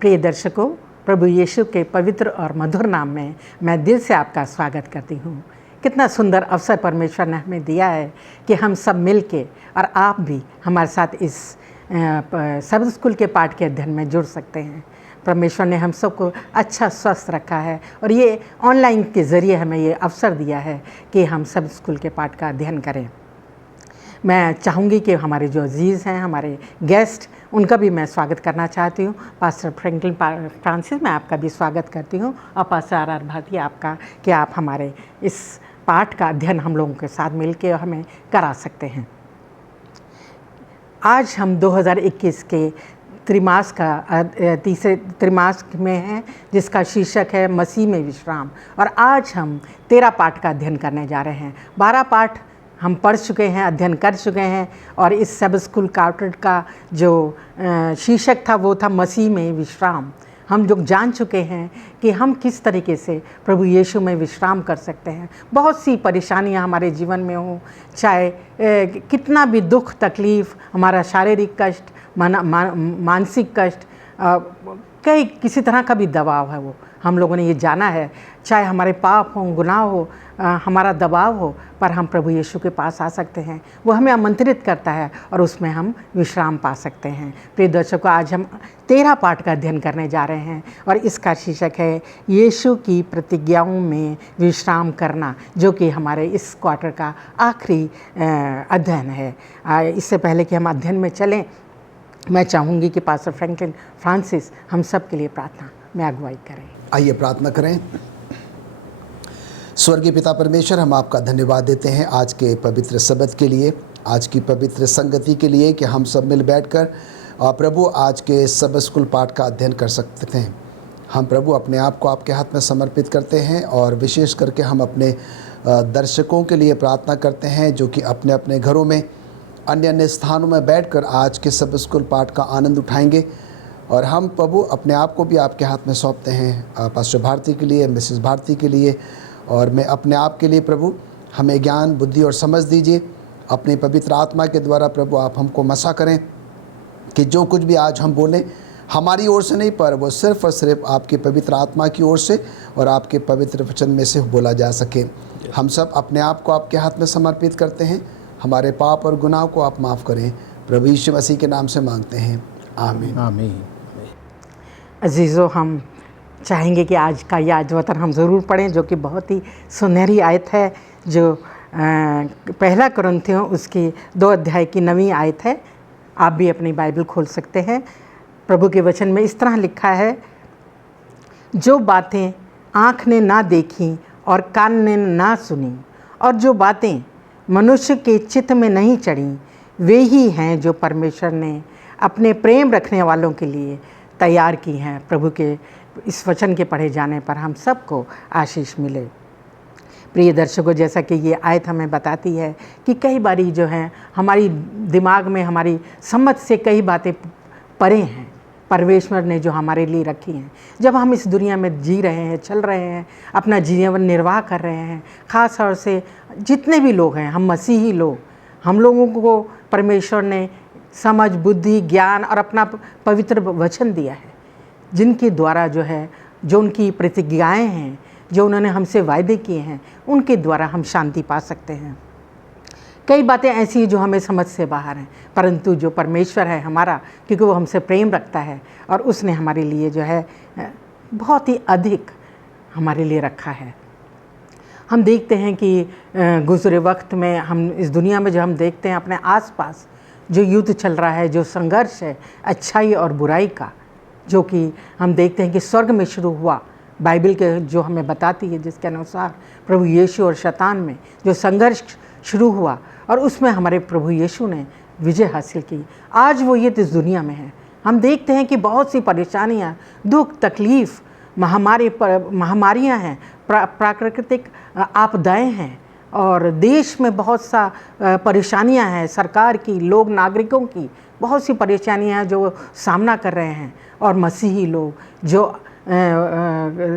प्रिय दर्शकों, प्रभु यीशु के पवित्र और मधुर नाम में मैं दिल से आपका स्वागत करती हूँ। कितना सुंदर अवसर परमेश्वर ने हमें दिया है कि हम सब मिल के और आप भी हमारे साथ इस सब स्कूल के पाठ के अध्ययन में जुड़ सकते हैं। परमेश्वर ने हम सबको अच्छा स्वस्थ रखा है और ये ऑनलाइन के ज़रिए हमें ये अवसर दिया है कि हम सब स्कूल के पाठ का अध्ययन करें। मैं चाहूँगी कि हमारे जो अजीज़ हैं, हमारे गेस्ट, उनका भी मैं स्वागत करना चाहती हूँ। पास्टर फ्रैंकलिन फ्रांसिस, मैं आपका भी स्वागत करती हूँ, और पास्टर आर भारती आपका, कि आप हमारे इस पाठ का अध्ययन हम लोगों के साथ मिलकर हमें करा सकते हैं। आज हम 2021 के त्रिमास का तीसरे त्रिमास में हैं, जिसका शीर्षक है मसीह में विश्राम। और आज हम 13 पाठ का अध्ययन करने जा रहे हैं। 12 पाठ हम पढ़ चुके हैं, अध्ययन कर चुके हैं, और इस सब स्कूल क्वार्टर का जो शीर्षक था वो था मसीह में विश्राम। हम जो जान चुके हैं कि हम किस तरीके से प्रभु यीशु में विश्राम कर सकते हैं। बहुत सी परेशानियां हमारे जीवन में हों, चाहे कितना भी दुख तकलीफ़, हमारा शारीरिक कष्ट, मानसिक कष्ट, कई किसी तरह का भी दबाव है, वो हम लोगों ने ये जाना है। चाहे हमारे पाप हों, गुनाह हो, हमारा दबाव हो, पर हम प्रभु यीशु के पास आ सकते हैं। वो हमें आमंत्रित करता है और उसमें हम विश्राम पा सकते हैं। प्रिय दर्शकों, आज हम 13 पाठ का अध्ययन करने जा रहे हैं और इसका शीर्षक है यीशु की प्रतिज्ञाओं में विश्राम करना, जो कि हमारे इस क्वार्टर का आखिरी अध्ययन है। इससे पहले कि हम अध्ययन में चलें, मैं चाहूँगी कि पास्टर फ्रैंकलिन फ्रांसिस हम सब के लिए प्रार्थना में अगुवाई करें। आइए प्रार्थना करें। स्वर्गीय पिता परमेश्वर, हम आपका धन्यवाद देते हैं आज के पवित्र सबत के लिए, आज की पवित्र संगति के लिए कि हम सब मिल बैठकर प्रभु आज के सब स्कूल पाठ का अध्ययन कर सकते हैं। हम प्रभु अपने आप को आपके हाथ में समर्पित करते हैं और विशेष करके हम अपने दर्शकों के लिए प्रार्थना करते हैं जो कि अपने अपने घरों में अन्य अन्य स्थानों में बैठकर आज के सब स्कूल पाठ का आनंद उठाएंगे। और हम प्रभु अपने आप को भी आपके हाथ में सौंपते हैं, पास्टर भारती के लिए, मिसेस भारती के लिए, और मैं अपने आप के लिए। प्रभु हमें ज्ञान, बुद्धि और समझ दीजिए। अपनी पवित्र आत्मा के द्वारा प्रभु आप हमको मसा करें कि जो कुछ भी आज हम बोलें हमारी ओर से नहीं, पर वो सिर्फ़ और सिर्फ आपके पवित्र आत्मा की ओर से और आपके पवित्र वचन में से बोला जा सके। हम सब अपने आप को आपके हाथ में समर्पित करते हैं। हमारे पाप और गुनाह को आप माफ़ करें। प्रभु यीशु मसीह के नाम से मांगते हैं, आमीन। आमीन। अजीज़ों, हम चाहेंगे कि आज का याद वतन हम ज़रूर पढ़ें, जो कि बहुत ही सुनहरी आयत है, जो पहला कुरिन्थियों उसकी 2 अध्याय की 9वीं आयत है। आप भी अपनी बाइबल खोल सकते हैं। प्रभु के वचन में इस तरह लिखा है, जो बातें आँख ने ना देखी और कान ने ना सुनी, और जो बातें मनुष्य के चित्त में नहीं चढ़ी, वे ही हैं जो परमेश्वर ने अपने प्रेम रखने वालों के लिए तैयार की हैं। प्रभु के इस वचन के पढ़े जाने पर हम सबको आशीष मिले। प्रिय दर्शकों, जैसा कि ये आयत हमें बताती है कि कई बारी जो है हमारी दिमाग में, हमारी समझ से कई बातें परे हैं, परमेश्वर ने जो हमारे लिए रखी हैं। जब हम इस दुनिया में जी रहे हैं, चल रहे हैं, अपना जीवन निर्वाह कर रहे हैं, ख़ास तौर से जितने भी लोग हैं, हम मसीही लोग, हम लोगों को परमेश्वर ने समझ, बुद्धि, ज्ञान और अपना पवित्र वचन दिया है, जिनके द्वारा जो है, जो उनकी प्रतिज्ञाएं हैं, जो उन्होंने हमसे वायदे किए हैं, उनके द्वारा हम शांति पा सकते हैं। कई बातें ऐसी हैं जो हमें समझ से बाहर हैं, परंतु जो परमेश्वर है हमारा, क्योंकि वो हमसे प्रेम रखता है और उसने हमारे लिए जो है बहुत ही अधिक हमारे लिए रखा है। हम देखते हैं कि गुज़रे वक्त में, हम इस दुनिया में जो हम देखते हैं अपने आसपास जो युद्ध चल रहा है, जो संघर्ष है अच्छाई और बुराई का, जो कि हम देखते हैं कि स्वर्ग में शुरू हुआ, बाइबल के जो हमें बताती है, जिसके अनुसार प्रभु यीशु और शैतान में जो संघर्ष शुरू हुआ और उसमें हमारे प्रभु यीशु ने विजय हासिल की। आज वो युद्ध इस दुनिया में है। हम देखते हैं कि बहुत सी परेशानियाँ, दुख, तकलीफ़, महामारियाँ हैं, प्राकृतिक आपदाएँ हैं, और देश में बहुत सा परेशानियां हैं, सरकार की, लोग, नागरिकों की बहुत सी परेशानियां हैं जो सामना कर रहे हैं। और मसीही लोग जो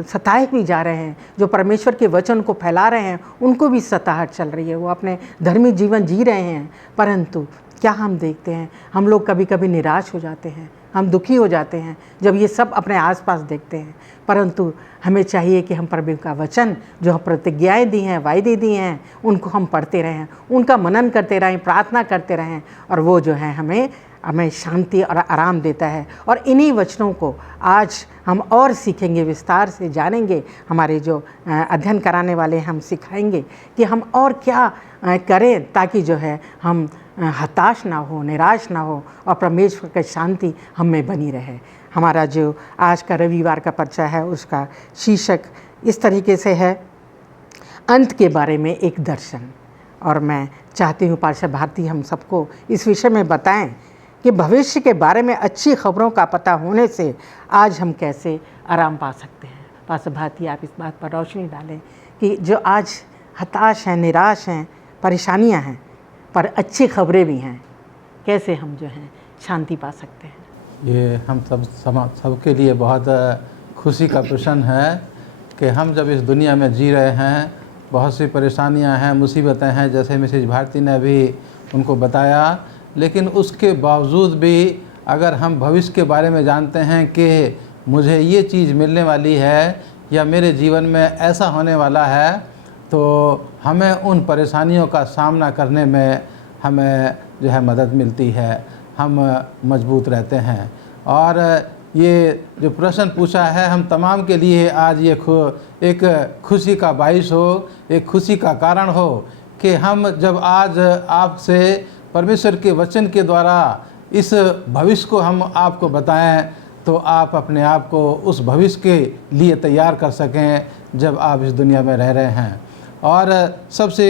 सताए भी जा रहे हैं, जो परमेश्वर के वचन को फैला रहे हैं, उनको भी सताहट चल रही है। वो अपने धर्मी जीवन जी रहे हैं, परंतु क्या हम देखते हैं, हम लोग कभी कभी निराश हो जाते हैं, हम दुखी हो जाते हैं जब ये सब अपने आसपास देखते हैं। परंतु हमें चाहिए कि हम प्रभु का वचन जो हम प्रतिज्ञाएँ दी हैं, वायदे दिए हैं, उनको हम पढ़ते रहें, उनका मनन करते रहें, प्रार्थना करते रहें, और वो जो है हमें शांति और आराम देता है। और इन्हीं वचनों को आज हम और सीखेंगे, विस्तार से जानेंगे। हमारे जो अध्ययन कराने वाले हम सिखाएंगे कि हम और क्या करें ताकि जो है हम हताश ना हो, निराश ना हो, और परमेश्वर की शांति हम में बनी रहे। हमारा जो आज का रविवार का पर्चा है उसका शीर्षक इस तरीके से है, अंत के बारे में एक दर्शन। और मैं चाहती हूँ पास्टर भारती हम सबको इस विषय में बताएं कि भविष्य के बारे में अच्छी खबरों का पता होने से आज हम कैसे आराम पा सकते हैं। पास्टर भारती आप इस बात पर रोशनी डालें कि जो आज हताश हैं, निराश हैं, परेशानियां हैं, पर अच्छी खबरें भी हैं, कैसे हम जो हैं शांति पा सकते हैं। ये हम सबके लिए बहुत खुशी का प्रश्न है कि हम जब इस दुनिया में जी रहे हैं, बहुत सी परेशानियां हैं, मुसीबतें हैं, जैसे मिसेज भारती ने अभी उनको बताया, लेकिन उसके बावजूद भी अगर हम भविष्य के बारे में जानते हैं कि मुझे ये चीज़ मिलने वाली है या मेरे जीवन में ऐसा होने वाला है, तो हमें उन परेशानियों का सामना करने में हमें जो है मदद मिलती है, हम मजबूत रहते हैं। और ये जो प्रश्न पूछा है हम तमाम के लिए आज ये एक खुशी का बाइस हो, एक खुशी का कारण हो कि हम जब आज आपसे परमेश्वर के वचन के द्वारा इस भविष्य को हम आपको बताएं, तो आप अपने आप को उस भविष्य के लिए तैयार कर सकें जब आप इस दुनिया में रह रहे हैं। और सबसे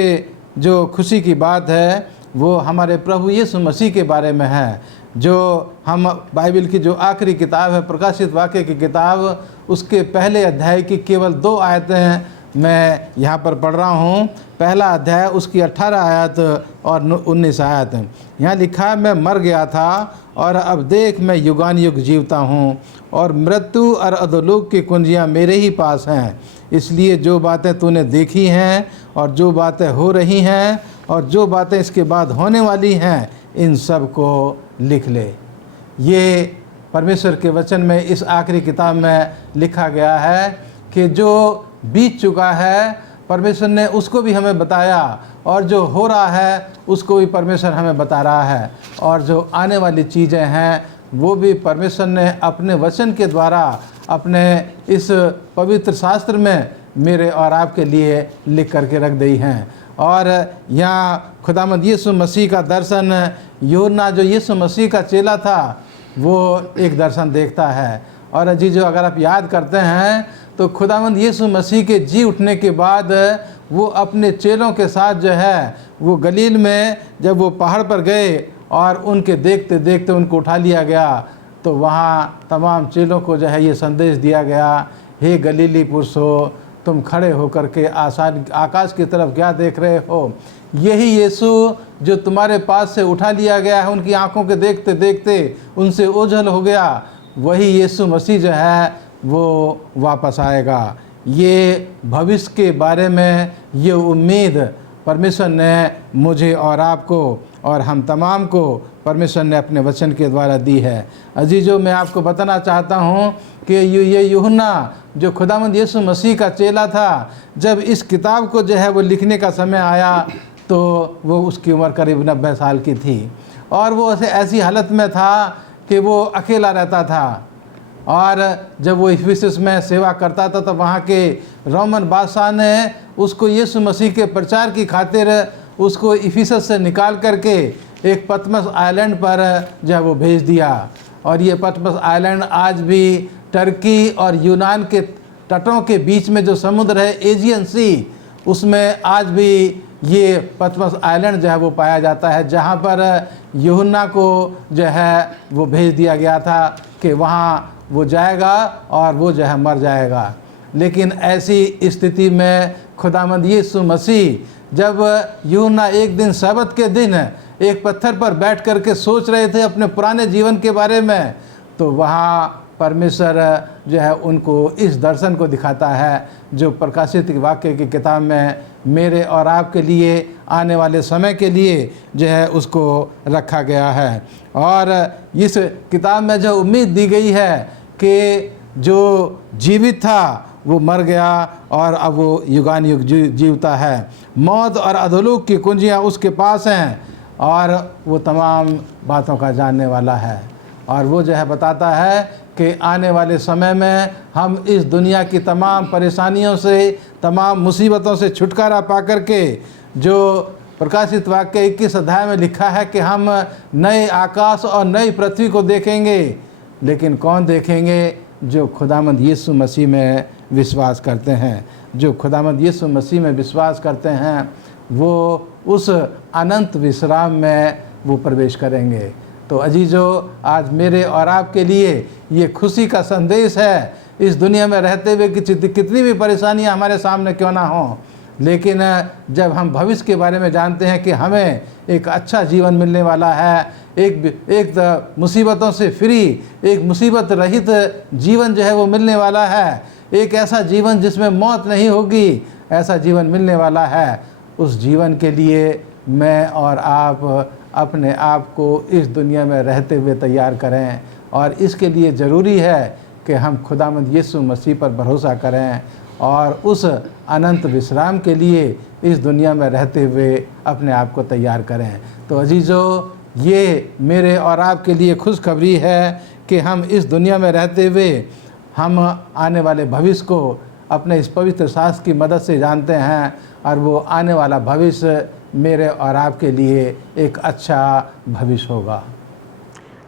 जो खुशी की बात है वो हमारे प्रभु यीशु मसीह के बारे में है, जो हम बाइबल की जो आखिरी किताब है, प्रकाशित वाक्य की किताब, उसके पहले अध्याय की केवल 2 आयतें मैं यहाँ पर पढ़ रहा हूँ। पहला अध्याय उसकी 18 आयत और 19 आयत। यहाँ लिखा है, मैं मर गया था और अब देख मैं युगान युग जीवता हूँ, और मृत्यु और अधोलोक की कुंजियाँ मेरे ही पास हैं। इसलिए जो बातें तूने देखी हैं और जो बातें हो रही हैं और जो बातें इसके बाद होने वाली हैं, इन सब को लिख ले। ये परमेश्वर के वचन में इस आखिरी किताब में लिखा गया है कि जो बीत चुका है परमेश्वर ने उसको भी हमें बताया, और जो हो रहा है उसको भी परमेश्वर हमें बता रहा है, और जो आने वाली चीज़ें हैं वो भी परमेश्वर ने अपने वचन के द्वारा अपने इस पवित्र शास्त्र में मेरे और आपके लिए लिख करके रख दी हैं। और यहाँ खुदावंद यीशु मसीह का दर्शन, यूहन्ना जो यीशु मसीह का चेला था, वो एक दर्शन देखता है। और अजीजों, अगर आप याद करते हैं तो खुदावंद यीशु मसीह के जी उठने के बाद वो अपने चेलों के साथ जो है वो गलील में जब वो पहाड़ पर गए और उनके देखते देखते उनको उठा लिया गया, तो वहाँ तमाम चेलों को जो है ये संदेश दिया गया, हे गलीली पुरुषों, तुम खड़े होकर के आकाश की तरफ क्या देख रहे हो? यही यीशु जो तुम्हारे पास से उठा लिया गया है, उनकी आंखों के देखते देखते उनसे ओझल हो गया, वही यीशु मसीह जो है वो वापस आएगा। ये भविष्य के बारे में ये उम्मीद परमेश्वर ने मुझे और आपको और हम तमाम को परमेश्वर ने अपने वचन के द्वारा दी है। अजीजों, मैं आपको बताना चाहता हूँ कि ये यूहन्ना जो खुदावंद यीशु मसीह का चेला था, जब इस किताब को जो है वो लिखने का समय आया तो वो उसकी उम्र करीब 90 साल की थी, और वो ऐसी हालत में था कि वो अकेला रहता था। और जब वो इफिसस में सेवा करता था तो वहाँ के रोमन बादशाह ने उसको यीशु मसीह के प्रचार की खातिर उसको इफिसस से निकाल करके एक पतमस आइलैंड पर जो है वो भेज दिया। और ये पतमस आइलैंड आज भी टर्की और यूनान के तटों के बीच में जो समुद्र है, एजियन सी, उसमें आज भी ये पतमस आइलैंड जो है वो पाया जाता है, जहाँ पर यूहन्ना को जो है वो भेज दिया गया था कि वहाँ वो जाएगा और वो जो है मर जाएगा। लेकिन ऐसी स्थिति में खुदावंद यीशु मसीह, जब यूहन्ना एक दिन सब्त के दिन एक पत्थर पर बैठ कर के सोच रहे थे अपने पुराने जीवन के बारे में, तो वहाँ परमेश्वर जो है उनको इस दर्शन को दिखाता है जो प्रकाशित वाक्य की किताब में मेरे और आपके लिए आने वाले समय के लिए जो है उसको रखा गया है। और इस किताब में जो उम्मीद दी गई है कि जो जीवित था वो मर गया और अब वो युगान युग जीवता है। मौत और अधोलोक की कुंजियाँ उसके पास हैं और वो तमाम बातों का जानने वाला है। और वो जो है बताता है कि आने वाले समय में हम इस दुनिया की तमाम परेशानियों से, तमाम मुसीबतों से छुटकारा पा करके, जो प्रकाशित वाक्य 21 अध्याय में लिखा है कि हम नए आकाश और नई पृथ्वी को देखेंगे। लेकिन कौन देखेंगे? जो खुदावंद यीशु मसीह में विश्वास करते हैं। जो खुदावंद यीशु मसीह में विश्वास करते हैं वो उस अनंत विश्राम में वो प्रवेश करेंगे। तो अजीजों, आज मेरे और आपके लिए ये खुशी का संदेश है। इस दुनिया में रहते हुए कितनी भी परेशानियां हमारे सामने क्यों ना हों, लेकिन जब हम भविष्य के बारे में जानते हैं कि हमें एक अच्छा जीवन मिलने वाला है, एक मुसीबतों से फ्री, एक मुसीबत रहित जीवन जो है वो मिलने वाला है, एक ऐसा जीवन जिसमें मौत नहीं होगी, ऐसा जीवन मिलने वाला है। उस जीवन के लिए मैं और आप अपने आप को इस दुनिया में रहते हुए तैयार करें। और इसके लिए ज़रूरी है कि हम खुदावंद यीशु मसीह पर भरोसा करें और उस अनंत विश्राम के लिए इस दुनिया में रहते हुए अपने आप को तैयार करें। तो अजीज़ों, ये मेरे और आपके लिए खुशखबरी है कि हम इस दुनिया में रहते हुए हम आने वाले भविष्य को अपने इस पवित्र शास्त्र की मदद से जानते हैं और वो आने वाला भविष्य मेरे और आपके लिए एक अच्छा भविष्य होगा।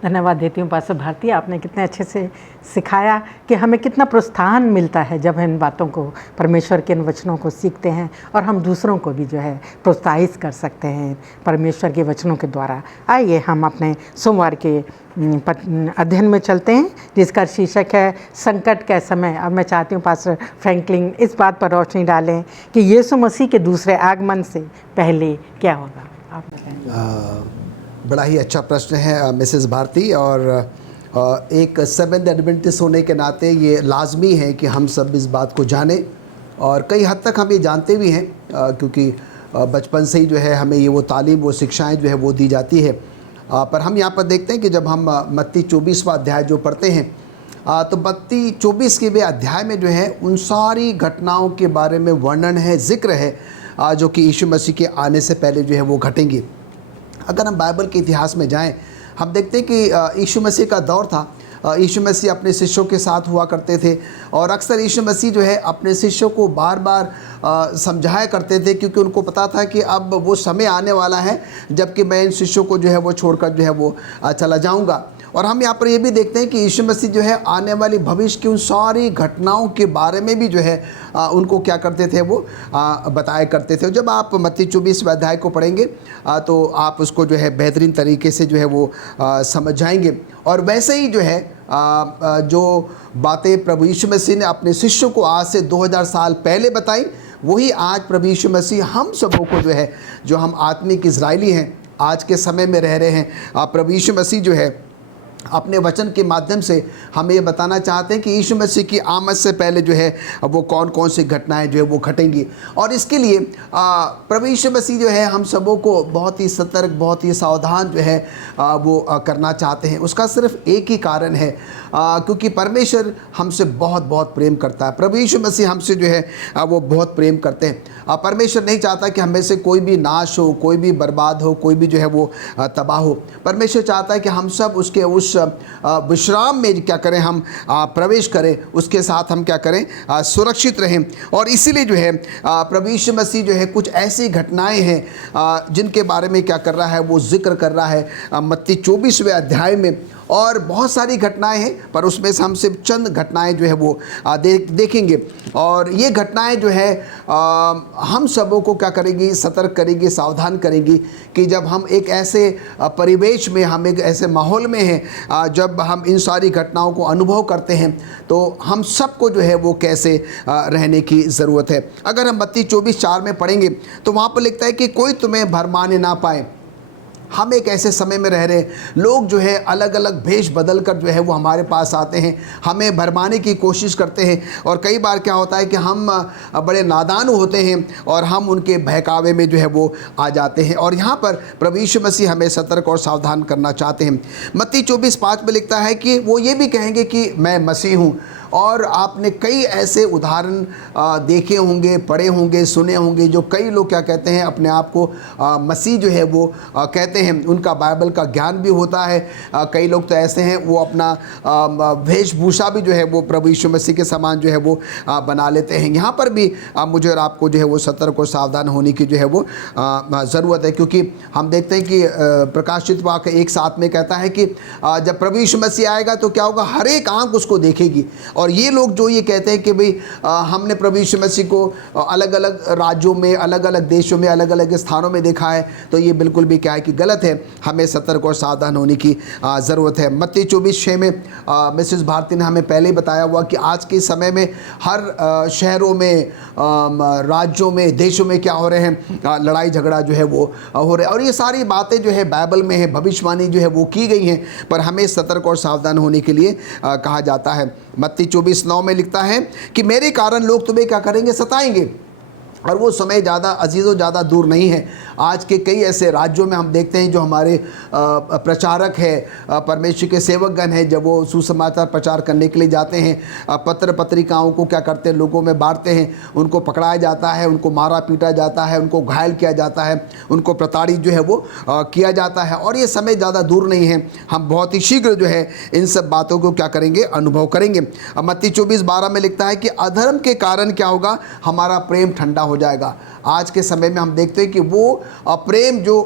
धन्यवाद देती हूँ पास्टर भारती, आपने कितने अच्छे से सिखाया कि हमें कितना प्रोत्साहन मिलता है जब हम इन बातों को, परमेश्वर के इन वचनों को सीखते हैं और हम दूसरों को भी जो है प्रोत्साहित कर सकते हैं परमेश्वर के वचनों के द्वारा। आइए हम अपने सोमवार के अध्ययन में चलते हैं जिसका शीर्षक है संकट का समय। अब मैं चाहती हूँ पास्टर फ्रैंकलिन इस बात पर रोशनी डालें कि यीशु मसीह के दूसरे आगमन से पहले क्या होगा। आप बताएं। बड़ा ही अच्छा प्रश्न है मिसेस भारती, और एक सेवेंथ एडवेंटिस्ट होने के नाते ये लाजमी है कि हम सब इस बात को जानें। और कई हद तक हम ये जानते भी हैं क्योंकि बचपन से ही जो है हमें ये वो तालीम, वो शिक्षाएं जो है वो दी जाती है। पर हम यहाँ पर देखते हैं कि जब हम मत्ती 24वां अध्याय जो पढ़ते हैं तो मत्ती 24 के अध्याय में जो है उन सारी घटनाओं के बारे में वर्णन है, जिक्र है जो कि यीशु मसीह के आने से पहले जो है वो घटेंगी। अगर हम बाइबल के इतिहास में जाएं, हम देखते हैं कि यीशु मसीह का दौर था। यीशु मसीह अपने शिष्यों के साथ हुआ करते थे और अक्सर यीशु मसीह जो है अपने शिष्यों को बार बार समझाया करते थे क्योंकि उनको पता था कि अब वो समय आने वाला है जबकि मैं इन शिष्यों को जो है वो छोड़कर जो है वो चला जाऊंगा। और हम यहाँ पर ये भी देखते हैं कि यीशु मसीह जो है आने वाली भविष्य की उन सारी घटनाओं के बारे में भी जो है उनको क्या करते थे, वो बताया करते थे। जब आप मत्ती 24 अध्याय को पढ़ेंगे तो आप उसको जो है बेहतरीन तरीके से जो है वो समझ जाएंगे। और वैसे ही जो है जो बातें प्रभु यीशु मसीह ने अपने शिष्यों को आज से 2000 साल पहले बताई, वही आज प्रभु यीशु मसीह हम सबों को जो है, जो हम आत्मिक इजराइली हैं, आज के समय में रह रहे हैं, प्रभु यीशु मसीह जो है अपने वचन के माध्यम से हमें ये बताना चाहते हैं कि यीशु मसीह की आमद से पहले जो है वो कौन कौन सी घटनाएं जो है वो घटेंगी। और इसके लिए प्रभु यीशु मसीह जो है हम सबों को बहुत ही सतर्क, बहुत ही सावधान जो है वो करना चाहते हैं। उसका सिर्फ एक ही कारण है, क्योंकि परमेश्वर हमसे बहुत बहुत प्रेम करता है। प्रभु यीशु मसीह हमसे जो है वो बहुत प्रेम करते हैं। परमेश्वर नहीं चाहता कि हमें से कोई भी नाश हो, कोई भी बर्बाद हो, कोई भी जो है वो तबाह हो। परमेश्वर चाहता है कि हम सब उसके उस विश्राम में क्या करें, हम प्रवेश करें, उसके साथ हम क्या करें, सुरक्षित रहें। और इसीलिए जो है प्रभु यीशु मसीह जो है कुछ ऐसी घटनाएं हैं जिनके बारे में क्या कर रहा है, वो जिक्र कर रहा है मत्ती 24वें अध्याय में। और बहुत सारी घटनाएं हैं पर उसमें से हम सिर्फ चंद घटनाएं जो है वो देखेंगे। और ये घटनाएं जो है हम सबों को क्या करेंगी, सतर्क करेंगी, सावधान करेंगी कि जब हम एक ऐसे परिवेश में, हम एक ऐसे माहौल में हैं जब हम इन सारी घटनाओं को अनुभव करते हैं तो हम सबको जो है वो कैसे रहने की ज़रूरत है। अगर हम मत्ती 24:4 में पढ़ेंगे तो वहाँ पर लिखता है कि कोई तुम्हें भरमाने ना पाए, हम एक ऐसे समय में रह रहे हैं, लोग जो है अलग अलग भेष बदल कर जो है वो हमारे पास आते हैं, हमें भरमाने की कोशिश करते हैं। और कई बार क्या होता है कि हम बड़े नादान होते हैं और हम उनके बहकावे में जो है वो आ जाते हैं। और यहाँ पर प्रभु यीशु मसीह हमें सतर्क और सावधान करना चाहते हैं। मत्ती 24:5 में लिखता है कि वो ये भी कहेंगे कि मैं मसीह हूँ। और आपने कई ऐसे उदाहरण देखे होंगे, पढ़े होंगे, सुने होंगे, जो कई लोग क्या कहते हैं, अपने आप को मसीह जो है वो कहते हैं। उनका बाइबल का ज्ञान भी होता है। कई लोग तो ऐसे हैं वो अपना वेशभूषा भी जो है वो प्रभु यीशु मसीह के समान जो है वो बना लेते हैं। यहाँ पर भी मुझे और आपको जो है वो सतर्क और सावधान होने की जो है वो ज़रूरत है, क्योंकि हम देखते हैं कि प्रकाशित वाक्य 1:7 में कहता है कि जब प्रभु यीशु मसीह आएगा तो क्या होगा, हर एक आँख उसको देखेगी। और ये लोग जो ये कहते हैं कि भाई हमने प्रभु यीशु मसीह को अलग अलग राज्यों में, अलग अलग देशों में, अलग अलग स्थानों में देखा है, तो ये बिल्कुल भी क्या है कि गलत है। हमें सतर्क और सावधान होने की ज़रूरत है। मत्ती 24:6 में मिसेस भारती ने हमें पहले ही बताया हुआ कि आज के समय में हर शहरों में, राज्यों में, देशों में क्या हो रहे हैं, लड़ाई झगड़ा जो है वो हो रहा है। और ये सारी बातें जो है बाइबल में है, भविष्यवाणी जो है वो की गई हैं, पर हमें सतर्क और सावधान होने के लिए कहा जाता है। मत्ती 24:9 में लिखता है कि मेरे कारण लोग तुम्हें क्या करेंगे, सताएंगे। और वो समय ज़्यादा अजीज़ों ज़्यादा दूर नहीं है। आज के कई ऐसे राज्यों में हम देखते हैं जो हमारे प्रचारक हैं, परमेश्वर के सेवकगण हैं, जब वो सुसमाचार प्रचार करने के लिए जाते हैं, पत्र पत्रिकाओं को क्या करते हैं, लोगों में बांटते हैं, उनको पकड़ाया जाता है, उनको मारा पीटा जाता है, उनको घायल किया जाता है, उनको प्रताड़ित जो है वो किया जाता है। और ये समय ज़्यादा दूर नहीं है, हम बहुत ही शीघ्र जो है इन सब बातों को क्या करेंगे, अनुभव करेंगे। मत्ती 24:12 में लिखता है कि अधर्म के कारण क्या होगा, हमारा प्रेम ठंडा हो जाएगा। आज के समय में हम देखते हैं कि वो प्रेम जो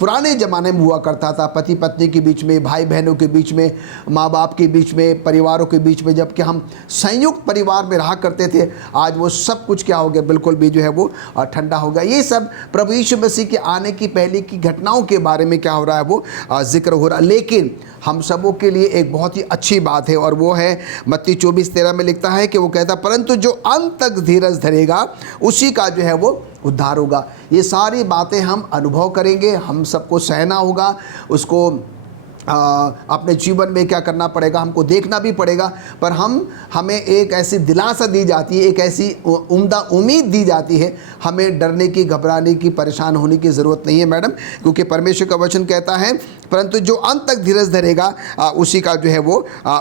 पुराने ज़माने में हुआ करता था, पति पत्नी के बीच में, भाई बहनों के बीच में, माँ बाप के बीच में, परिवारों के बीच में, जबकि हम संयुक्त परिवार में रहा करते थे, आज वो सब कुछ क्या हो गया, बिल्कुल भी जो है वो ठंडा हो गया। ये सब प्रभु यीशु मसीह के आने की पहले की घटनाओं के बारे में क्या हो रहा है, वो जिक्र हो रहा है। लेकिन हम सबों के लिए एक बहुत ही अच्छी बात है, और वो है मत्ती 24:13 में लिखता है कि वो कहता, परंतु जो अंत तक धीरज धरेगा उसी का जो है वो उद्धार होगा। ये सारी बातें हम अनुभव करेंगे, हम सबको सहना होगा, उसको अपने जीवन में क्या करना पड़ेगा, हमको देखना भी पड़ेगा। पर हमें एक ऐसी दिलासा दी जाती है, एक ऐसी उम्दा उम्मीद दी जाती है, हमें डरने की, घबराने की, परेशान होने की ज़रूरत नहीं है मैडम, क्योंकि परमेश्वर का वचन कहता है परंतु जो अंत तक धीरज धरेगा उसी का जो है वो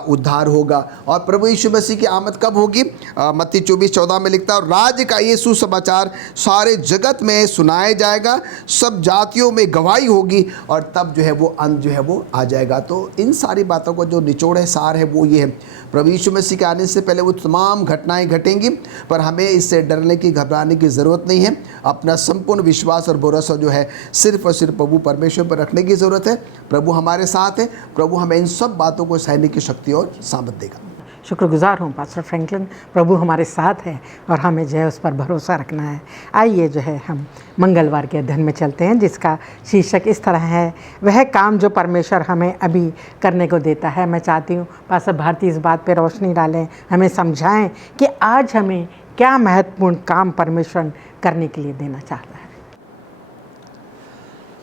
उद्धार होगा। और प्रभु यीशु मसीह की आमद कब होगी, मत्ती 24:14 में लिखता है, और राज्य का ये सुसमाचार सारे जगत में सुनाया जाएगा, सब जातियों में गवाही होगी, और तब जो है वो अंत जो है वो आ जाएगा। तो इन सारी बातों का जो निचोड़ है, सार है, वो ये है, प्रभु यीशु मसीह के आने से पहले वो तमाम घटनाएं घटेंगी, पर हमें इससे डरने की, घबराने की ज़रूरत नहीं है। अपना संपूर्ण विश्वास और भरोसा जो है सिर्फ और सिर्फ प्रभु परमेश्वर पर रखने की ज़रूरत है। प्रभु हमारे साथ है, प्रभु हमें इन सब बातों को सहने की शक्ति और सामर्थ देगा। शुक्रगुजार हूँ पास्टर फ्रैंकलिन, प्रभु हमारे साथ है और हमें जो है उस पर भरोसा रखना है। आइए जो है हम मंगलवार के अध्ययन में चलते हैं, जिसका शीर्षक इस तरह है, वह काम जो परमेश्वर हमें अभी करने को देता है। मैं चाहती हूँ पास्टर भारती इस बात पर रोशनी डालें, हमें समझाएं कि आज हमें क्या महत्वपूर्ण काम परमेश्वर करने के लिए देना चाहता है।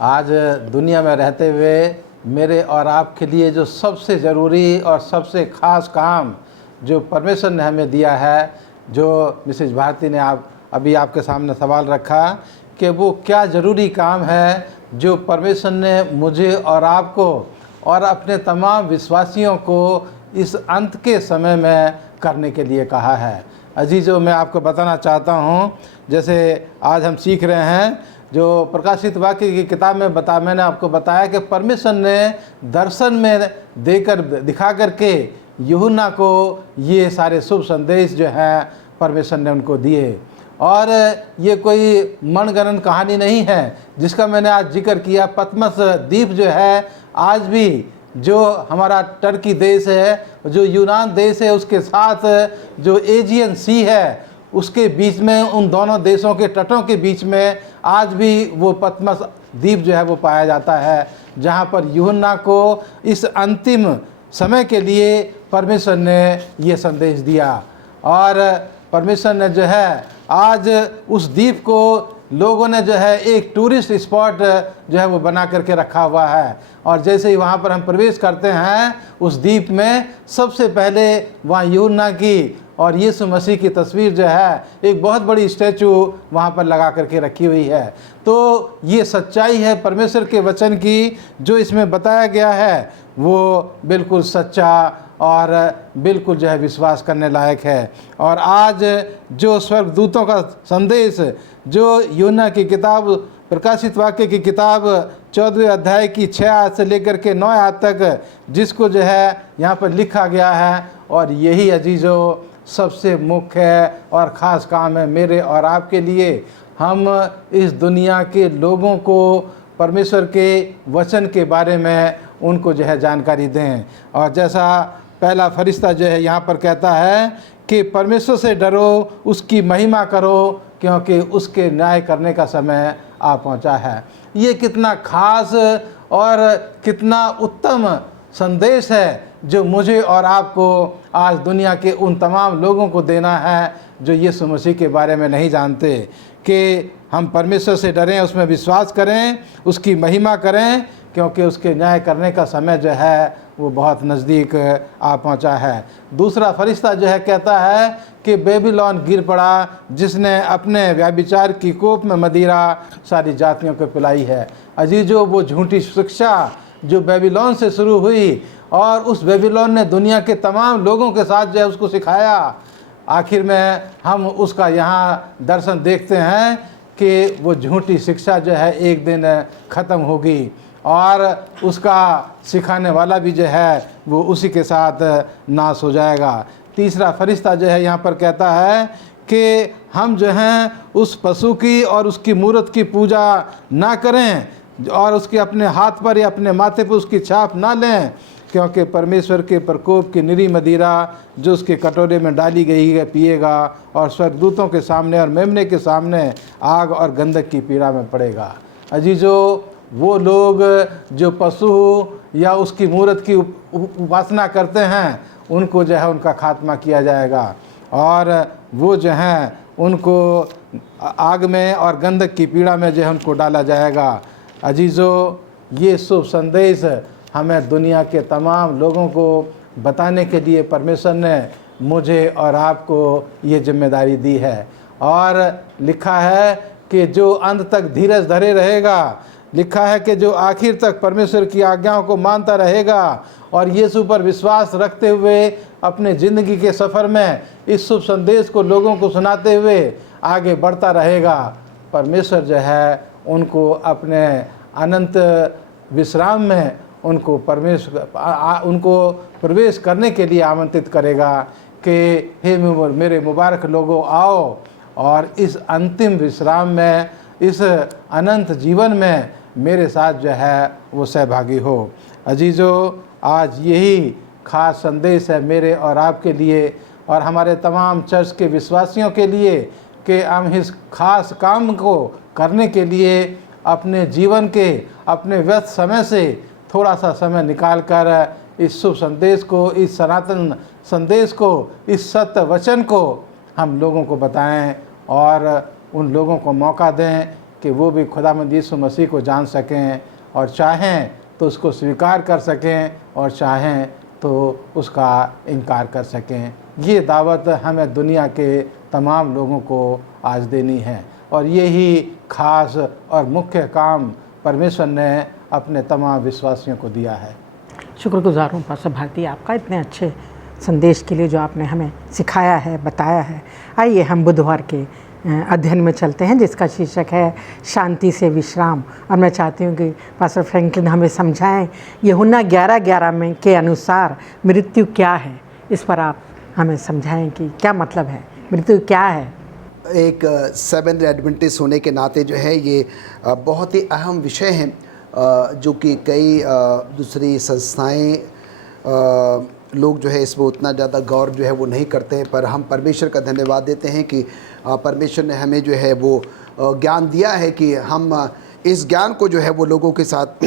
आज दुनिया में रहते हुए मेरे और आपके लिए जो सबसे ज़रूरी और सबसे ख़ास काम जो परमेश्वर ने हमें दिया है, जो मिसेज भारती ने अभी आपके सामने सवाल रखा कि वो क्या ज़रूरी काम है जो परमेश्वर ने मुझे और आपको और अपने तमाम विश्वासियों को इस अंत के समय में करने के लिए कहा है। अजीज़ों, मैं आपको बताना चाहता हूँ, जैसे आज हम सीख रहे हैं, जो प्रकाशित वाक्य की किताब में मैंने आपको बताया कि परमेश्वर ने दर्शन में देकर दिखा करके यूहन्ना को ये सारे शुभ संदेश जो हैं परमेश्वर ने उनको दिए। और ये कोई मनगणन कहानी नहीं है जिसका मैंने आज जिक्र किया। पतमस द्वीप जो है, आज भी जो हमारा टर्की देश है, जो यूनान देश है, उसके साथ जो एजियन सी है, उसके बीच में, उन दोनों देशों के तटों के बीच में आज भी वो पतमस द्वीप जो है वो पाया जाता है, जहाँ पर यूहन्ना को इस अंतिम समय के लिए परमेश्वर ने ये संदेश दिया। और परमेश्वर ने जो है आज उस द्वीप को लोगों ने जो है एक टूरिस्ट स्पॉट जो है वो बना करके रखा हुआ है। और जैसे ही वहाँ पर हम प्रवेश करते हैं उस द्वीप में, सबसे पहले वहाँ यूहन्ना की और यीशु मसीह की तस्वीर जो है एक बहुत बड़ी स्टैचू वहाँ पर लगा करके रखी हुई है। तो ये सच्चाई है परमेश्वर के वचन की, जो इसमें बताया गया है वो बिल्कुल सच्चा और बिल्कुल जो है विश्वास करने लायक है। और आज जो स्वर्गदूतों का संदेश जो यूहन्ना की किताब, प्रकाशित वाक्य की किताब 14वें अध्याय की 6 आयत से लेकर के 9 आयत तक जिसको जो है यहाँ पर लिखा गया है, और यही अजीज़ों सबसे मुख्य और ख़ास काम है मेरे और आपके लिए। हम इस दुनिया के लोगों को परमेश्वर के वचन के बारे में उनको जो है जानकारी दें। और जैसा पहला फरिश्ता जो है यहाँ पर कहता है कि परमेश्वर से डरो, उसकी महिमा करो, क्योंकि उसके न्याय करने का समय आ पहुँचा है। ये कितना खास और कितना उत्तम संदेश है जो मुझे और आपको आज दुनिया के उन तमाम लोगों को देना है जो यीशु मसीह के बारे में नहीं जानते, कि हम परमेश्वर से डरें, उसमें विश्वास करें, उसकी महिमा करें, क्योंकि उसके न्याय करने का समय जो है वो बहुत नज़दीक आ पहुंचा है। दूसरा फरिश्ता जो है कहता है कि बेबीलोन गिर पड़ा, जिसने अपने व्यभिचार की कोप में मदिरा सारी जातियों को पिलाई है। अजीजों, वो झूठी शिक्षा जो बेबीलोन से शुरू हुई और उस बेबीलोन ने दुनिया के तमाम लोगों के साथ जो है उसको सिखाया, आखिर में हम उसका यहाँ दर्शन देखते हैं कि वो झूठी शिक्षा जो है एक दिन ख़त्म होगी और उसका सिखाने वाला भी जो है वो उसी के साथ नाश हो जाएगा। तीसरा फरिश्ता जो है यहाँ पर कहता है कि हम जो हैं उस पशु की और उसकी मूर्त की पूजा ना करें और उसके अपने हाथ पर या अपने माथे पर उसकी छाप ना लें, क्योंकि परमेश्वर के प्रकोप की निरी मदिरा जो उसके कटोरे में डाली गई है पिएगा और स्वर्गदूतों के सामने और मेमने के सामने आग और गंधक की पीड़ा में पड़ेगा। अजीजों, वो लोग जो पशु या उसकी मूर्त की उपासना करते हैं उनको जो है उनका खात्मा किया जाएगा और वो जो हैं उनको आग में और गंधक की पीड़ा में जो है उनको डाला जाएगा। अजीज़ों, ये शुभ संदेश हमें दुनिया के तमाम लोगों को बताने के लिए परमेश्वर ने मुझे और आपको ये जिम्मेदारी दी है। और लिखा है कि जो अंत तक धीरज धरे रहेगा, लिखा है कि जो आखिर तक परमेश्वर की आज्ञाओं को मानता रहेगा और यीशु पर विश्वास रखते हुए अपने ज़िंदगी के सफ़र में इस शुभ संदेश को लोगों को सुनाते हुए आगे बढ़ता रहेगा, परमेश्वर जो है उनको अपने अनंत विश्राम में उनको प्रवेश करने के लिए आमंत्रित करेगा कि हे मेरे मुबारक लोगों, आओ और इस अंतिम विश्राम में, इस अनंत जीवन में मेरे साथ जो है वो सहभागी हो। अजीज़ों, आज यही खास संदेश है मेरे और आपके लिए और हमारे तमाम चर्च के विश्वासियों के लिए कि हम इस खास काम को करने के लिए अपने जीवन के अपने व्यस्त समय से थोड़ा सा समय निकाल कर इस शुभ संदेश को, इस सनातन संदेश को, इस सत्य वचन को हम लोगों को बताएं और उन लोगों को मौका दें कि वो भी खुदावंद यीशु मसीह को जान सकें और चाहें तो उसको स्वीकार कर सकें और चाहें तो उसका इनकार कर सकें। ये दावत हमें दुनिया के तमाम लोगों को आज देनी है और यही खास और मुख्य काम परमेश्वर ने अपने तमाम विश्वासियों को दिया है। शुक्रगुजार हूँ पास्टर भारती आपका इतने अच्छे संदेश के लिए जो आपने हमें सिखाया है, बताया है। आइए हम बुधवार के अध्ययन में चलते हैं जिसका शीर्षक है शांति से विश्राम। और मैं चाहती हूँ कि पास्टर फ्रैंकलिन हमें समझाएं यूहन्ना 11:11 में के अनुसार मृत्यु क्या है। इस पर आप हमें समझाएं कि क्या मतलब है, मृत्यु क्या है। एक सेवेंथ एडवेंटिस्ट होने के नाते जो है ये बहुत ही अहम विषय है जो कि कई दूसरी संस्थाएं लोग जो है इसमें उतना ज़्यादा गौर जो है वो नहीं करते हैं, पर हम परमेश्वर का धन्यवाद देते हैं कि परमेश्वर ने हमें जो है वो ज्ञान दिया है कि हम इस ज्ञान को जो है वो लोगों के साथ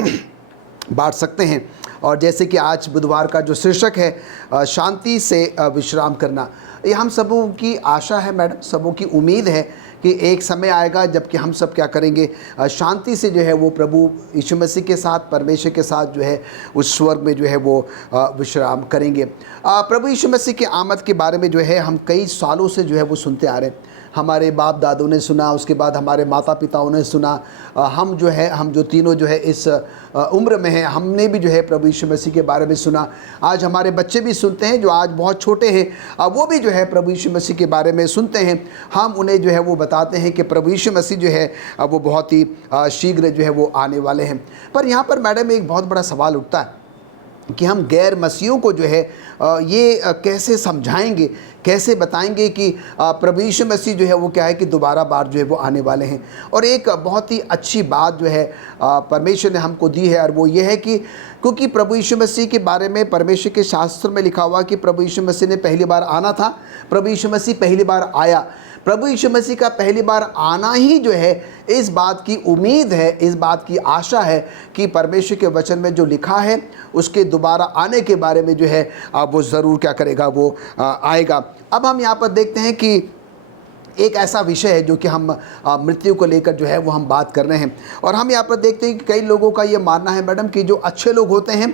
बांट सकते हैं। और जैसे कि आज बुधवार का जो शीर्षक है शांति से विश्राम करना, ये हम सबों की आशा है मैडम, सबों की उम्मीद है कि एक समय आएगा जबकि हम सब क्या करेंगे, शांति से जो है वो प्रभु यीशु मसीह के साथ, परमेश्वर के साथ जो है उस स्वर्ग में जो है वो विश्राम करेंगे। प्रभु यीशु मसीह की आमद के बारे में जो है हम कई सालों से जो है वो सुनते आ रहे हैं। हमारे बाप दादों ने सुना, उसके बाद हमारे माता पिताओं ने सुना, हम जो तीनों जो है इस उम्र में हैं, हमने भी जो है प्रभु यीशु मसीह के बारे में सुना। आज हमारे बच्चे भी सुनते हैं, जो आज बहुत छोटे हैं, वो भी जो है प्रभु यीशु मसीह के बारे में सुनते हैं। हम उन्हें जो है वो बताते हैं कि प्रभु यीशु मसीह जो है वो बहुत ही शीघ्र जो है वो आने वाले हैं। पर यहाँ पर मैडम एक बहुत बड़ा सवाल उठता है कि हम गैर मसीहों को जो है ये कैसे समझाएंगे, कैसे बताएंगे कि प्रभु यीशु मसीह जो है वो क्या है कि दोबारा बार जो है वो आने वाले हैं। और एक बहुत ही अच्छी बात जो है परमेश्वर ने हमको दी है, और वो ये है कि क्योंकि प्रभु यीशु मसीह के बारे में परमेश्वर के शास्त्र में लिखा हुआ कि प्रभु यीशु मसीह ने पहली बार आना था, प्रभु यीशु मसीह पहली बार आया। प्रभु यीशु मसीह का पहली बार आना ही जो है इस बात की उम्मीद है, इस बात की आशा है कि परमेश्वर के वचन में जो लिखा है उसके दोबारा आने के बारे में जो है वो ज़रूर क्या करेगा, वो आएगा। अब हम यहाँ पर देखते हैं कि एक ऐसा विषय है जो कि हम मृत्यु को लेकर जो है वो हम बात कर रहे हैं। और हम यहाँ पर देखते हैं कि कई लोगों का ये मानना है मैडम कि जो अच्छे लोग होते हैं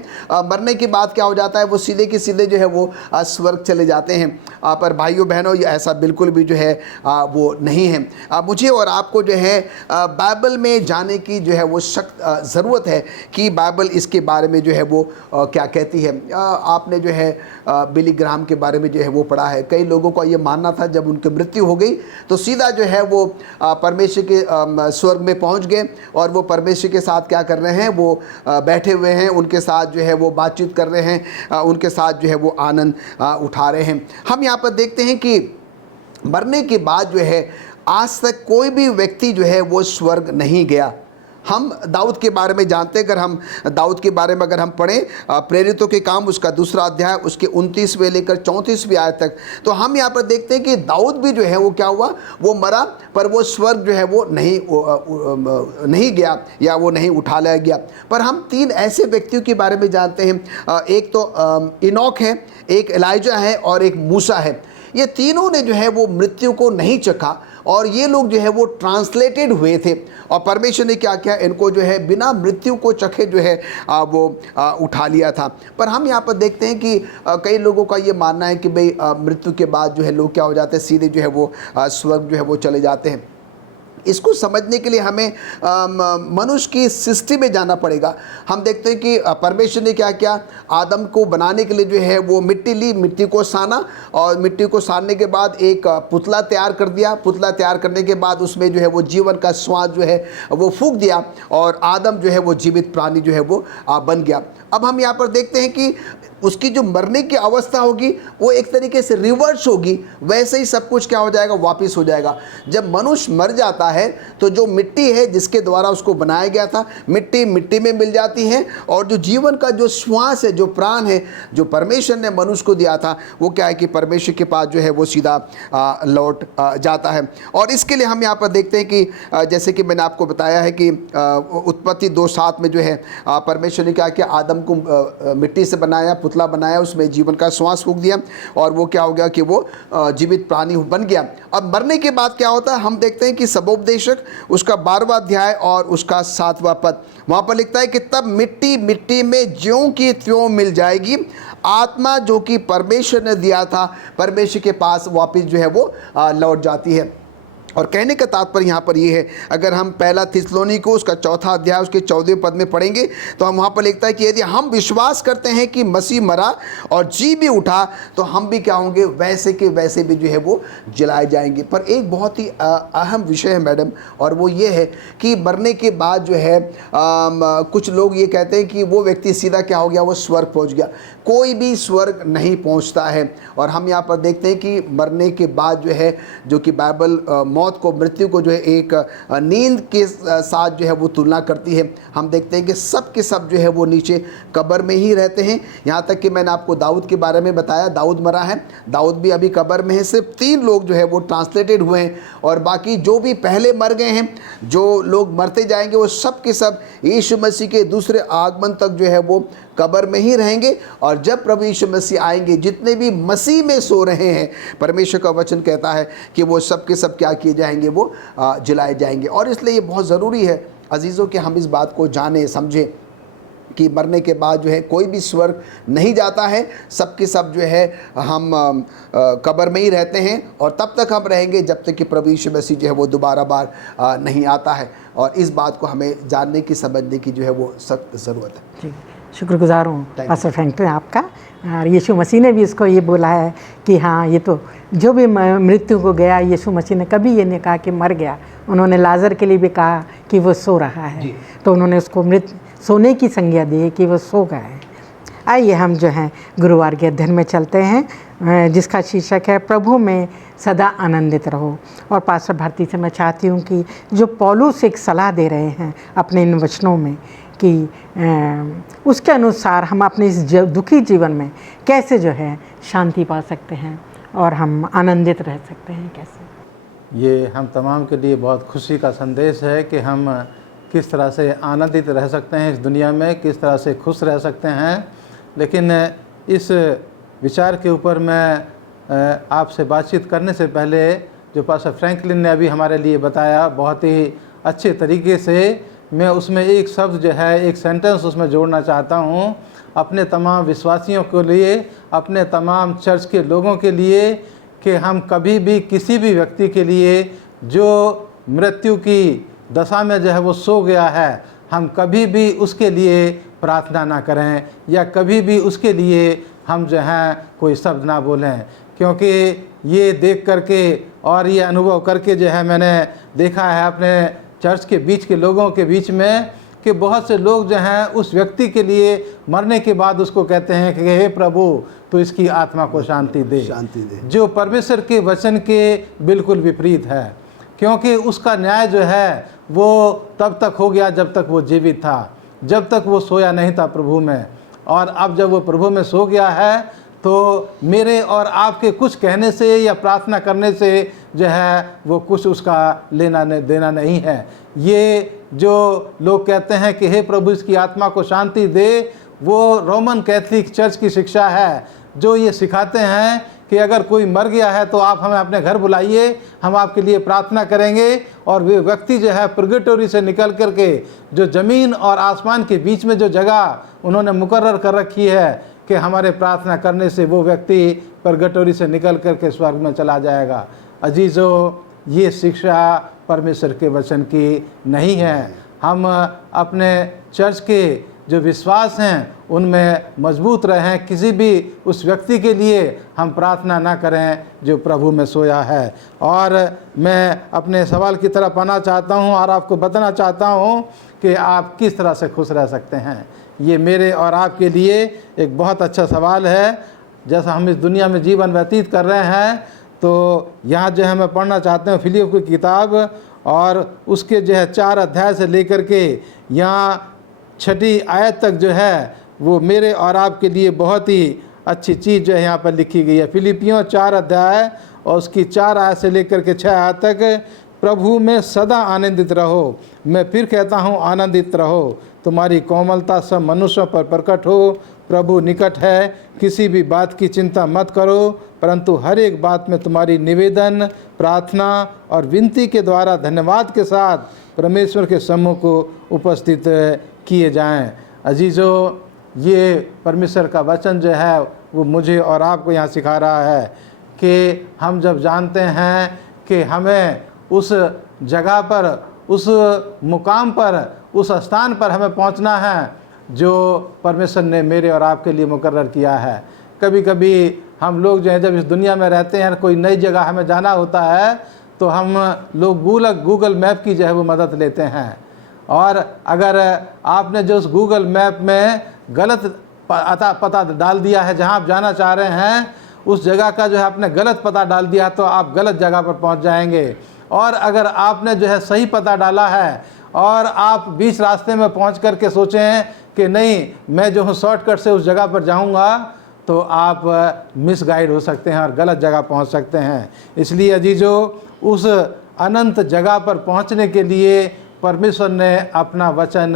मरने के बाद क्या हो जाता है, वो सीधे के सीधे जो है वो स्वर्ग चले जाते हैं। पर भाइयों बहनों, ये ऐसा बिल्कुल भी जो है वो नहीं है। मुझे और आपको जो है बाइबल में जाने की जो है वो सख्त ज़रूरत है कि बाइबल इसके बारे में जो है वो क्या कहती है। आपने जो है बिली ग्राहम के बारे में जो है वो पढ़ा है। कई लोगों का ये मानना था जब उनकी मृत्यु हो गई तो सीधा जो है वो परमेश्वर के स्वर्ग में पहुंच गए, और वो परमेश्वर के साथ क्या कर रहे हैं, वो बैठे हुए हैं, उनके साथ जो है वो बातचीत कर रहे हैं, उनके साथ जो है वो आनंद उठा रहे हैं। हम यहाँ पर देखते हैं कि मरने के बाद जो है आज तक कोई भी व्यक्ति जो है वो स्वर्ग नहीं गया। हम दाऊद के बारे में जानते हैं। अगर हम दाऊद के बारे में अगर हम पढ़ें प्रेरितों के काम उसका 2 अध्याय उसके 29वें लेकर 34वें आयत तक, तो हम यहाँ पर देखते हैं कि दाऊद भी जो है वो क्या हुआ, वो मरा, पर वो स्वर्ग जो है वो नहीं गया या वो नहीं उठा लाया गया। पर हम 3 ऐसे व्यक्तियों के बारे में जानते हैं। एक तो इनोक है, एक एलाइजा है और एक मूसा है। ये तीनों ने जो है वो मृत्यु को नहीं चखा, और ये लोग जो है वो ट्रांसलेटेड हुए थे, और परमेश्वर ने क्या किया, इनको जो है बिना मृत्यु को चखे जो है वो उठा लिया था। पर हम यहाँ पर देखते हैं कि कई लोगों का ये मानना है कि भाई मृत्यु के बाद जो है लोग क्या हो जाते हैं, सीधे जो है वो स्वर्ग जो है वो चले जाते हैं। इसको समझने के लिए हमें मनुष्य की सृष्टि में जाना पड़ेगा। हम देखते हैं कि परमेश्वर ने क्या किया, आदम को बनाने के लिए जो है वो मिट्टी ली, मिट्टी को साना, और मिट्टी को सानने के बाद एक पुतला तैयार कर दिया। पुतला तैयार करने के बाद उसमें जो है वो जीवन का श्वास जो है वो फूंक दिया, और आदम जो है वो जीवित प्राणी जो है वो बन गया। अब हम यहाँ पर देखते हैं कि उसकी जो मरने की अवस्था होगी वो एक तरीके से रिवर्स होगी, वैसे ही सब कुछ क्या हो जाएगा, वापस हो जाएगा। जब मनुष्य मर जाता है तो जो मिट्टी है जिसके द्वारा उसको बनाया गया था, मिट्टी मिट्टी में मिल जाती है, और जो जीवन का जो श्वास है, जो प्राण है, जो परमेश्वर ने मनुष्य को दिया था, वो क्या है कि परमेश्वर के पास जो है वो सीधा लौट जाता है। और इसके लिए हम यहाँ पर देखते हैं कि जैसे कि मैंने आपको बताया है कि उत्पत्ति 2:7 में जो है परमेश्वर ने क्या किया, आदम को मिट्टी से बनाया, पुतला बनाया, उसमें जीवन का श्वास फूंक दिया, और वो क्या हो गया कि वो जीवित प्राणी बन गया। अब मरने के बाद क्या होता है, हम देखते हैं कि सबोपदेशक उसका 12वां अध्याय और उसका 7वां पद, वहाँ पर लिखता है कि तब मिट्टी मिट्टी में ज्यों की त्यों मिल जाएगी, आत्मा जो कि परमेश्वर ने दिया था परमेश्वर के पास वापस जो है वो लौट जाती है। और कहने का तात्पर्य यहाँ पर ये है, अगर हम पहला थिस्सलुनीको उसका 4था अध्याय उसके 14वें पद में पढ़ेंगे तो हम वहाँ पर लिखता है कि यदि हम विश्वास करते हैं कि मसीह मरा और जी भी उठा, तो हम भी क्या होंगे, वैसे के वैसे भी जो है वो जलाए जाएंगे। पर एक बहुत ही अहम विषय है मैडम, और वो ये है कि मरने के बाद जो है कुछ लोग ये कहते हैं कि वो व्यक्ति सीधा क्या हो गया, वो स्वर्ग पहुँच गया। कोई भी स्वर्ग नहीं पहुँचता है। और हम यहाँ पर देखते हैं कि मरने के बाद जो है, जो कि बाइबल मौत को, मृत्यु को जो है एक नींद के साथ जो है वो तुलना करती है। हम देखते हैं कि सब के सब जो है वो नीचे कब्र में ही रहते हैं। यहाँ तक कि मैंने आपको दाऊद के बारे में बताया, दाऊद मरा है, दाऊद भी अभी कब्र में है। सिर्फ 3 लोग जो है वो ट्रांसलेटेड हुए हैं, और बाकी जो भी पहले मर गए हैं, जो लोग मरते जाएंगे, वो सब के सब यीशु मसीह के दूसरे आगमन तक जो है वो कब्र में ही रहेंगे, और जब प्रभु यीशु मसीह आएंगे, जितने भी मसीह में सो रहे हैं, परमेश्वर का वचन कहता है कि वो सब के सब क्या किए जाएंगे, वो जलाए जाएंगे। और इसलिए ये बहुत ज़रूरी है अजीज़ों कि हम इस बात को जानें, समझें कि मरने के बाद जो है कोई भी स्वर्ग नहीं जाता है, सब के सब जो है हम कब्र में ही रहते हैं, और तब तक हम रहेंगे जब तक कि प्रभु यीशु मसीह जो है वो दोबारा बार नहीं आता है। और इस बात को हमें जानने की, समझने की जो है वो सख्त ज़रूरत है। जी, शुक्रगुजार हूँ पास्टर फ्रैंकलिन आपका। और यीशु मसीह ने भी इसको ये बोला है कि हाँ, ये तो जो भी मृत्यु को गया, यीशु मसीह ने कभी ये नहीं कहा कि मर गया। उन्होंने लाजर के लिए भी कहा कि वो सो रहा है, तो उन्होंने उसको सोने की संज्ञा दी कि वो सो गया है। आइए हम जो हैं गुरुवार के अध्ययन में चलते हैं, जिसका शीर्षक है प्रभु में सदा आनंदित रहो। और पास्टर भारती से मैं चाहती हूँ कि जो पौलुस एक सलाह दे रहे हैं अपने इन वचनों में, कि उसके अनुसार हम अपने इस दुखी जीवन में कैसे जो है शांति पा सकते हैं और हम आनंदित रह सकते हैं, कैसे। ये हम तमाम के लिए बहुत खुशी का संदेश है कि हम किस तरह से आनंदित रह सकते हैं इस दुनिया में, किस तरह से खुश रह सकते हैं। लेकिन इस विचार के ऊपर मैं आपसे बातचीत करने से पहले, जो पास्टर फ्रैंकलिन ने अभी हमारे लिए बताया बहुत ही अच्छे तरीके से, मैं उसमें एक शब्द जो है, एक सेंटेंस उसमें जोड़ना चाहता हूँ अपने तमाम विश्वासियों के लिए, अपने तमाम चर्च के लोगों के लिए, कि हम कभी भी किसी भी व्यक्ति के लिए जो मृत्यु की दशा में जो है वो सो गया है, हम कभी भी उसके लिए प्रार्थना ना करें, या कभी भी उसके लिए हम जो हैं कोई शब्द ना बोलें। क्योंकि ये देख करके और ये अनुभव करके जो है मैंने देखा है अपने चर्च के बीच के लोगों के बीच में, कि बहुत से लोग जो हैं उस व्यक्ति के लिए मरने के बाद उसको कहते हैं कि हे प्रभु तो इसकी आत्मा को शांति दे, जो परमेश्वर के वचन के बिल्कुल विपरीत है। क्योंकि उसका न्याय जो है वो तब तक हो गया जब तक वो जीवित था, जब तक वो सोया नहीं था प्रभु में। और अब जब वो प्रभु में सो गया है, तो मेरे और आपके कुछ कहने से या प्रार्थना करने से जो है वो कुछ उसका लेना देना नहीं है। ये जो लोग कहते हैं कि हे प्रभु इसकी आत्मा को शांति दे, वो रोमन कैथलिक चर्च की शिक्षा है, जो ये सिखाते हैं कि अगर कोई मर गया है तो आप हमें अपने घर बुलाइए, हम आपके लिए प्रार्थना करेंगे। और वे व्यक्ति जो है पुर्गेटोरी से निकल करके, जो ज़मीन और आसमान के बीच में जो जगह उन्होंने मुकर्रर कर रखी है कि हमारे प्रार्थना करने से वो व्यक्ति पुर्गेटोरी से निकल करके स्वर्ग में चला जाएगा। अजीज़ों, ये शिक्षा परमेश्वर के वचन की नहीं है। हम अपने चर्च के जो विश्वास हैं उनमें मजबूत रहें, किसी भी उस व्यक्ति के लिए हम प्रार्थना ना करें जो प्रभु में सोया है। और मैं अपने सवाल की तरफ आना चाहता हूं और आपको बताना चाहता हूं कि आप किस तरह से खुश रह सकते हैं। ये मेरे और आपके लिए एक बहुत अच्छा सवाल है। जैसा हम इस दुनिया में जीवन व्यतीत कर रहे हैं, तो यहाँ जो है मैं पढ़ना चाहता हूँ फिलिपियों की किताब, और उसके जो है 4 अध्याय से लेकर के यहाँ 6 आयत तक जो है वो मेरे और आपके लिए बहुत ही अच्छी चीज़ जो है यहाँ पर लिखी गई है। फिलिपियों 4 अध्याय और उसकी 4 आयत से लेकर के 6 आयत तक, प्रभु में सदा आनंदित रहो। मैं फिर कहता हूँ आनंदित रहो। तुम्हारी कोमलता सब मनुष्यों पर प्रकट हो। प्रभु निकट है। किसी भी बात की चिंता मत करो, परंतु हर एक बात में तुम्हारी निवेदन, प्रार्थना और विनती के द्वारा धन्यवाद के साथ परमेश्वर के सम्मुख को उपस्थित किए जाएं। अजीज़ों, ये परमेश्वर का वचन जो है वो मुझे और आपको यहाँ सिखा रहा है कि हम जब जानते हैं कि हमें उस जगह पर, उस मुकाम पर, उस स्थान पर हमें पहुँचना है जो परमेश्वर ने मेरे और आपके लिए मुकर्रर किया है। कभी कभी हम लोग जो है जब इस दुनिया में रहते हैं, कोई नई जगह हमें जाना होता है, तो हम लोग गूगल मैप की जो है वो मदद लेते हैं। और अगर आपने जो उस गूगल मैप में गलत पता डाल दिया है, जहां आप जाना चाह रहे हैं उस जगह का जो है आपने गलत पता डाल दिया, तो आप गलत जगह पर पहुंच जाएंगे। और अगर आपने जो है सही पता डाला है और आप बीच रास्ते में पहुंच करके सोचें कि नहीं मैं जो हूँ शॉर्टकट से उस जगह पर जाऊंगा, तो आप मिसगाइड हो सकते हैं और गलत जगह पहुंच सकते हैं। इसलिए अजीजों, उस अनंत जगह पर पहुंचने के लिए परमेश्वर ने अपना वचन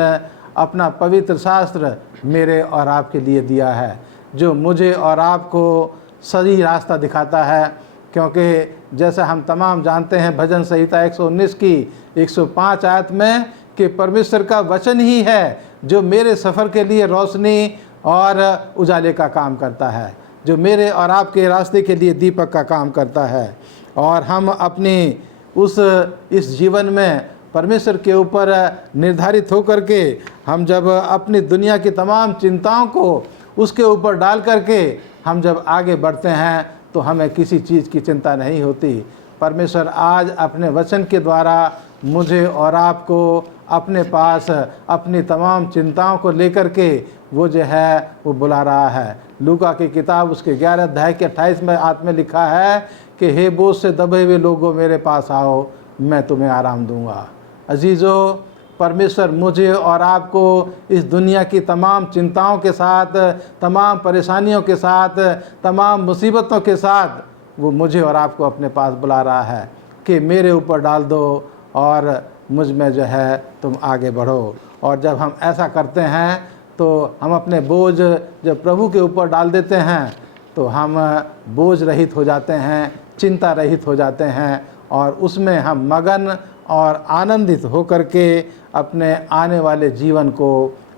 अपना पवित्र शास्त्र मेरे और आपके लिए दिया है, जो मुझे और आपको सही रास्ता दिखाता है। क्योंकि जैसा हम तमाम जानते हैं भजन संहिता 119 की 105 आयत में कि परमेश्वर का वचन ही है जो मेरे सफ़र के लिए रोशनी और उजाले का काम करता है, जो मेरे और आपके रास्ते के लिए दीपक का काम करता है। और हम अपनी इस जीवन में परमेश्वर के ऊपर निर्धारित होकर के हम जब अपनी दुनिया की तमाम चिंताओं को उसके ऊपर डाल करके हम जब आगे बढ़ते हैं तो हमें किसी चीज़ की चिंता नहीं होती। परमेश्वर आज अपने वचन के द्वारा मुझे और आपको अपने पास अपनी तमाम चिंताओं को लेकर के वो जो है वो बुला रहा है। लूका की किताब उसके 11 अध्याय के 28 में आयत में लिखा है कि हे बोझ से दबे हुए लोगों मेरे पास आओ, मैं तुम्हें आराम दूंगा। अजीज़ों, परमेश्वर मुझे और आपको इस दुनिया की तमाम चिंताओं के साथ, तमाम परेशानियों के साथ, तमाम मुसीबतों के साथ वो मुझे और आपको अपने पास बुला रहा है कि मेरे ऊपर डाल दो और मुझ में जो है तुम आगे बढ़ो। और जब हम ऐसा करते हैं तो हम अपने बोझ जब प्रभु के ऊपर डाल देते हैं तो हम बोझ रहित हो जाते हैं, चिंता रहित हो जाते हैं और उसमें हम मगन और आनंदित होकर के अपने आने वाले जीवन को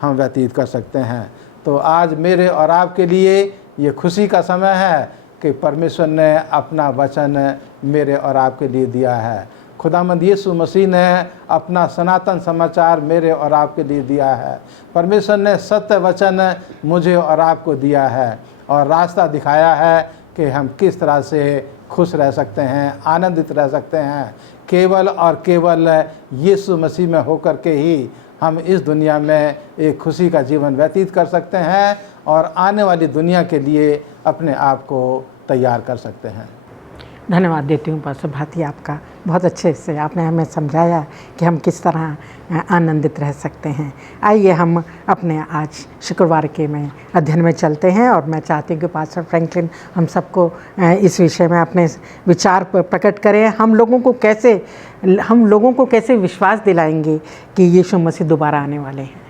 हम व्यतीत कर सकते हैं। तो आज मेरे और आपके लिए ये खुशी का समय है कि परमेश्वर ने अपना वचन मेरे और आपके लिए दिया है। खुदावंद यीशु मसीह ने अपना सनातन समाचार मेरे और आपके लिए दिया है। परमेश्वर ने सत्य वचन मुझे और आपको दिया है और रास्ता दिखाया है कि हम किस तरह से खुश रह सकते हैं, आनंदित रह सकते हैं। केवल और केवल यीशु मसीह में होकर के ही हम इस दुनिया में एक खुशी का जीवन व्यतीत कर सकते हैं और आने वाली दुनिया के लिए अपने आप को तैयार कर सकते हैं। धन्यवाद देती हूँ पास्टर भाती, आपका बहुत अच्छे से आपने हमें समझाया कि हम किस तरह आनंदित रह सकते हैं। आइए हम अपने आज शुक्रवार के में अध्ययन में चलते हैं और मैं चाहती हूँ कि पास्टर फ्रैंकलिन हम सबको इस विषय में अपने विचार प्रकट करें। हम लोगों को कैसे विश्वास दिलाएंगे कि यीशु मसीह दोबारा आने वाले हैं।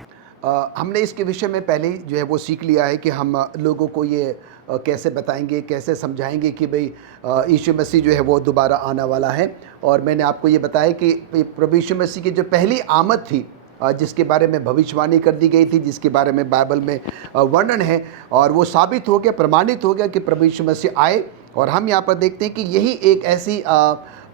हमने इसके विषय में पहले ही जो है वो सीख लिया है कि हम लोगों को ये कैसे बताएंगे, कैसे समझाएंगे कि भाई यीशु मसीह जो है वो दोबारा आने वाला है। और मैंने आपको ये बताया कि प्रभु यीशु मसीह की जो पहली आमद थी, जिसके बारे में भविष्यवाणी कर दी गई थी, जिसके बारे में बाइबल में वर्णन है, और वो साबित हो गया, प्रमाणित हो गया कि प्रभु यीशु मसीह आए। और हम यहाँ पर देखते हैं कि यही एक ऐसी